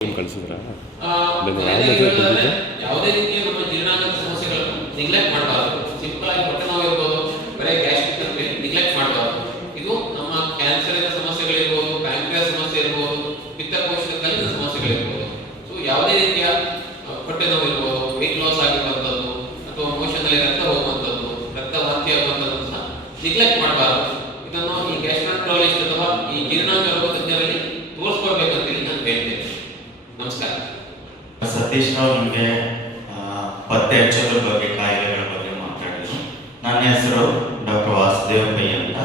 ಕಳಿಸಿದ್ರ ಯಾವುದೇ ರೀತಿಯ ನಮ್ಮ ಜೀರ್ಣಾಂಗದ ಸಮಸ್ಯೆಗಳನ್ನು ನೆಗ್ಲೆಕ್ಟ್ ಮಾಡಬಾರದು. ಸಿಂಪಲ್ ಆಗಿ ಹೊಟ್ಟೆ ನೋವು ಇರ್ಬೋದು, ಬರೀ ಗ್ಯಾಸ್ಟ್ರಿಕ್ ಅಂದ್ರೆ ನೆಗ್ಲೆಕ್ಟ್ ಮಾಡಬಾರದು. ಇದು ನಮ್ಮ ಕ್ಯಾನ್ಸರಿನ ಸಮಸ್ಯೆಗಳಿರ್ಬೋದು, ಪ್ಯಾಂಕ್ರಿಯಾಸ್ ಸಮಸ್ಯೆ ಇರ್ಬೋದು, ಪಿತ್ತಕೋಶದ ಕಲ್ಲಿನ ಸಮಸ್ಯೆಗಳಿರ್ಬೋದು. ಸೊ ಯಾವುದೇ ರೀತಿಯ ಹೊಟ್ಟೆ ನೋವು ಇರ್ಬೋದು, ವೆಯ್ಟ್ ಲಾಸ್ ಆಗಿರುವಂಥದ್ದು ಅಥವಾ ಮೋಷನ್ನಲ್ಲಿ ರಕ್ತ ಹೋಗುವಂಥದ್ದು, ರಕ್ತ ವಾಂತಿ ಆಗುವಂಥದ್ದು ಸಹ ನೆಗ್ಲೆಕ್ಟ್ ಮಾಡಬಾರದು. ಇದನ್ನು ಈ ಗ್ಯಾಸ್ಟ್ರಾಂಟ್ರಾಲಜಿಸ್ಟ್ ಅಥವಾ ಈ ಜೀರ್ಣಾಂಗ ರೋಗ ತಜ್ಞರಲ್ಲಿ ತೋರಿಸ್ಕೊಳ್ಬೇಕಂತೇಳಿ ನಾನು ಹೇಳ್ತೇನೆ. ನಮಸ್ಕಾರ. ಸತೀಶ್ ರಾವ್ ನಿಮಗೆ ಪತ್ತೆ ಹಚ್ಚೋದ್ರ ಬಗ್ಗೆ, ಕಾಯಿಲೆಗಳ ಬಗ್ಗೆ ಮಾತಾಡಿದ್ರು. ನನ್ನ ಹೆಸರು ಡಾಕ್ಟರ್ ವಾಸುದೇವ್ ಪೈ ಅಂತ.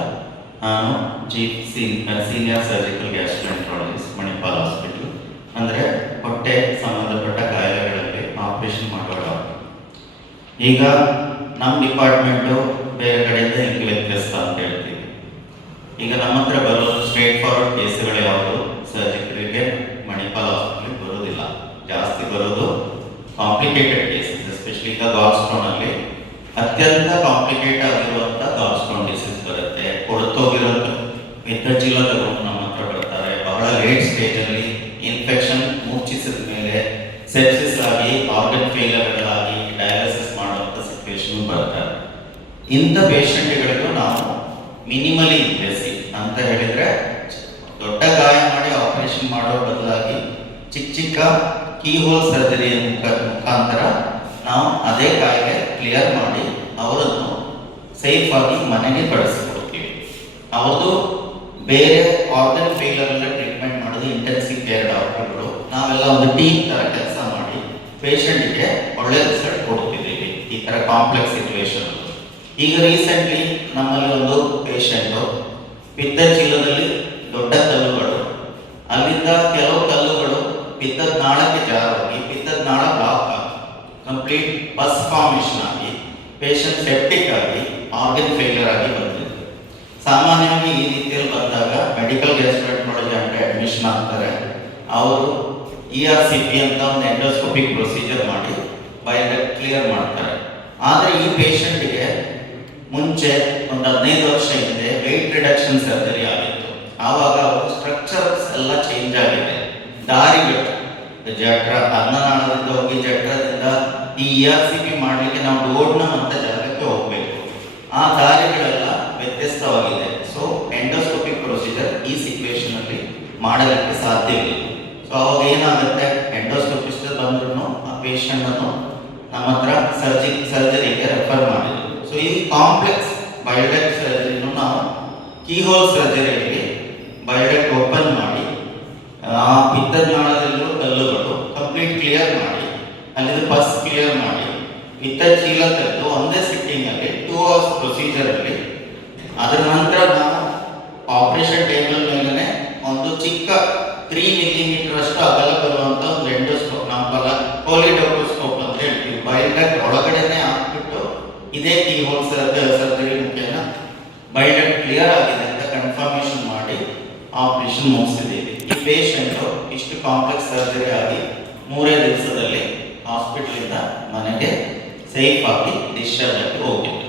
ನಾನು chief senior surgical gastroenterologist, Manipal hospital. ಅಂದರೆ ಹೊಟ್ಟೆ ಸಂಬಂಧಪಟ್ಟ ಕಾಯಿಲೆಗಳಲ್ಲಿ ಆಪರೇಷನ್ ಮಾಡೋ ಡಾಕ್ಟರ್. ಈಗ ನಮ್ಮ ಡಿಪಾರ್ಟ್ಮೆಂಟು ಬೇರೆ ಕಡೆಯಿಂದ ಹಿಂಗೆ ವ್ಯತ್ಯಾಸ ಅಂತ ಹೇಳ್ತೀವಿ. ಈಗ ನಮ್ಮ ಹತ್ರ ಬರೋದು ಸ್ಟ್ರೇಟ್ ಫಾರ್ವರ್ಡ್ ಕೇಸ್ಗಳು ಯಾವುದು ಸರ್ಜಿಕಲ್ಗೆ ಮಣಿಪಾಲ್ ಹಾಸ್ಪಿಟಲ್ ಬರೋದಿಲ್ಲ. ಜಾಸ್ತಿ ಬರೋದು ಕಾಂಪ್ಲಿಕೇಟೆಡ್ ಕೇಸಸ್, ಎಸ್ಪೆಷಲಿ ಈಗ ಗಾಲ್ ಸ್ಟೋನ್ ಅಲ್ಲಿ ಅತ್ಯಂತ ಕಾಂಪ್ಲಿಕೇಟ್ ಆಗಿರುವಂಥ ಗಾಲ್ ಸ್ಟೋನ್ ಡಿಸೀಸ್ ಬರುತ್ತೆ. ಕೊಳ್ತೋಗಿರೋದು ಪಿತ್ತಚೀಲದವರು ನಮ್ಮ ಹತ್ರ ಬರ್ತಾರೆ. ಬಹಳ ಲೇಟ್ ಸ್ಟೇಜಲ್ಲಿ ಇನ್ಫೆಕ್ಷನ್ ಮೂರ್ಛಿಸಿದ ಮೇಲೆ ಸೆಪ್ಸಿಸ್ ಆಗಿ ಆರ್ಗನ್ ಫೇಲಿಯರ್ಗಳಾಗಿ ಡಯಾಲಿಸಿಸ್ ಮಾಡುವಂಥ ಸಿಚುವೇಶನ್ ಬರ್ತಾರೆ. ಇಂಥ ಪೇಷಂಟ್ಗಳಿಗೂ ನಾವು ಮಿನಿಮಲಿ ಇನ್ವೆಸಿವ್ ಅಂತ ಹೇಳಿದರೆ ದೊಡ್ಡ ಗಾಯ ಮಾಡಿ ಆಪರೇಷನ್ ಮಾಡೋ ಬದಲಾಗಿ ಚಿಕ್ಕ ಕೀ ಹೋಲ್ ಸರ್ಜರಿ ಮುಖಾಂತರ ನಾವು ಅದೇ ಕಾಯಿಲೆ ಕ್ಲಿಯರ್ ಮಾಡಿ ಅವರನ್ನು ಸೇಫ್ ಆಗಿ ಮನೆಗೆ ಕಳಿಸ್ಕೊಡ್ತೀವಿ. ಅವ್ರದ್ದು ಬೇರೆ ಆರ್ಗನ್ ಫೇಲಿಯರ್ ಎಲ್ಲ ಟ್ರೀಟ್ಮೆಂಟ್ ಮಾಡೋದು ಇಂಟೆನ್ಸಿವ್ ಕೇರ್ ಡಾಕ್ಟರ್ಗಳು. ನಾವೆಲ್ಲ ಒಂದು ಟೀಮ್ ಥರ ಕೆಲಸ ಮಾಡಿ ಪೇಷಂಟ್ಗೆ ಒಳ್ಳೆ ರಿಸಲ್ಟ್ ಕೊಡ್ತಿದ್ದೀವಿ ಈ ಥರ ಕಾಂಪ್ಲೆಕ್ಸ್ ಸಿಚುವೇಶನ್. ಈಗ ರೀಸೆಂಟ್ಲಿ ನಮ್ಮಲ್ಲಿ ಒಂದು ಪೇಷಂಟು ಪಿತ್ತಚೀಲದಲ್ಲಿ ದೊಡ್ಡ ಕಲ್ಲುಗಳು, ಅಲ್ಲಿಂದ ಕೆಲವು ಕಲ್ಲುಗಳು ಪಿತ್ತದ ನಾಳಕ್ಕೆ ಜಾರೋಗಿ ಪಿತ್ತದ ನಾಳ ಬ್ಲಾಕ್ ಆಗಿ ಕಂಪ್ಲೀಟ್ ಪಸ್ ಫಾರ್ಮೇಷನ್ ಆಗಿ ಪೇಷಂಟ್ ಸೆಪ್ಟಿಕ್ ಆಗಿ ಆರ್ಗನ್ ಫೇಲಿಯರ್ ಆಗಿ ಬಂದಿದೆ. ಸಾಮಾನ್ಯವಾಗಿ ಈ ರೀತಿಯಲ್ಲಿ ಬಂದಾಗ ಮೆಡಿಕಲ್ ಗ್ಯಾಸ್ಟ್ರಾಂಟ್ರಾಲಜಿ ಅಂತ ಅಡ್ಮಿಷನ್ ಆಗ್ತಾರೆ. ಅವರು ERCP ಅಂತ ಒಂದು ಎಂಡೋಸ್ಕೋಪಿಕ್ ಪ್ರೊಸೀಜರ್ ಮಾಡಿ ಬೈಲ್ ಕ್ಲಿಯರ್ ಮಾಡ್ತಾರೆ. ಆದರೆ ಈ ಪೇಷಂಟ್ಗೆ ಮುಂಚೆ ಒಂದು 15 ವರ್ಷ ಹಿಂದೆ ವೆಯ್ಟ್ ರಿಡಕ್ಷನ್ ಸರ್ಜರಿ ಆಗಿತ್ತು. ಆವಾಗ ಅವರು ಸ್ಟ್ರಕ್ಚರ್ಸ್ ಎಲ್ಲ ಚೇಂಜ್ ಆಗಿದೆ. ದಾರಿಗಳು ಜಠರ ಅನ್ನನಾಳದಿಂದ ಹೋಗಿ ಜಠರದಿಂದ ಈ ERCP ಮಾಡಲಿಕ್ಕೆ ನಾವು ಡೋಡ್ನಮ್ ಅಂತ ಜಾಗಕ್ಕೆ ಹೋಗಬೇಕು. ಆ ದಾರಿಗಳೆಲ್ಲ ವ್ಯತ್ಯಸ್ತವಾಗಿದೆ. ಸೊ ಎಂಡೋಸ್ಕೋಪಿಕ್ ಪ್ರೊಸೀಜರ್ ಈ ಸಿಚುವೇಶನ್ ಅಲ್ಲಿ ಮಾಡಲಿಕ್ಕೆ ಸಾಧ್ಯವಿಲ್ಲ. ಸೊ ಅವಾಗ ಏನಾಗುತ್ತೆ, ಎಂಡೋಸ್ಕೋಪಿಸ್ಟ್ ಬಂದ್ರು ಆ ಪೇಷಂಟ್ ಅನ್ನು ನಮ್ಮ ಹತ್ರ ಸರ್ಜರಿಗೆ ರೆಫರ್ ಮಾಡಿದ್ರು. ಸೊ ಈ ಕಾಂಪ್ಲೆಕ್ಸ್ ಬಯೋಡೆಕ್ಟ್ ಸರ್ಜರಿನೂ ನಾವು ಕೀಹೋಲ್ ಸರ್ಜರಿಯಲ್ಲಿ ಬಯೋಡೆಕ್ಟ್ ಓಪನ್ ಮಾಡಿ ಆ ಪಿತ್ತದ ನಾಳದಲ್ಲಿರೋ ಕಲ್ಲುಗಳು ಕಂಪ್ಲೀಟ್ ಕ್ಲಿಯರ್ ಮಾಡಿ ಅಲ್ಲಿದ್ದು ಪಸ್ ಕ್ಲಿಯರ್ ಮಾಡಿ ಪಿತ್ತ ಚೀಲ ತೆಗೆದು ಒಂದೇ ಸಿಟ್ಟಿಂಗ್ ಅಲ್ಲಿ 2 hours ಪ್ರೊಸೀಜರ್ ಅಲ್ಲಿ. ಅದರ ನಂತರ ನಾವು ಆಪರೇಷನ್ ಟೇಬಲ್ ಮೇಲೇ ಒಂದು ಚಿಕ್ಕ 3 millimeter ಅಷ್ಟು ಅಗಲ ಬರುವಂತ ಒಂದು ಎಂಡೋಸ್ಕೋಪ್, ನಾವೆಲ್ಲ ಕೋಲಿಡೋಸ್ಕೋಪ್ ಅಂತ ಹೇಳ್ತೀವಿ, ಬಯೋಡೆಕ್ಟ್ ಒಳಗಡೆನೆ ಹಾಕ್ಬಿಟ್ಟು ಇದೇ ಕೀ ಹೋಲ್ ಸರ್ಜರಿ ಮುಖೇನ ಬಯೋಡೆಕ್ಟ್ ಕ್ಲಿಯರ್ ಆಗಿದೆ ಅಂತ ಕನ್ಫರ್ಮೇಶನ್ ಮಾಡಿ ಆಪರೇಷನ್ ಮುಗಿಸಿದ್ದೀವಿ. ಈ ಪೇಷಂಟು ಇಷ್ಟು ಕಾಂಪ್ಲೆಕ್ಸ್ ಸರ್ಜರಿ ಆಗಿ 3 ದಿವಸದಲ್ಲಿ ಹಾಸ್ಪಿಟಲಿಂದ ಮನೆಗೆ ಸೇಫ್ ಆಗಿ ಡಿಸ್ಚಾರ್ಜ್ ಆಗಿ ಹೋಗಿತ್ತು.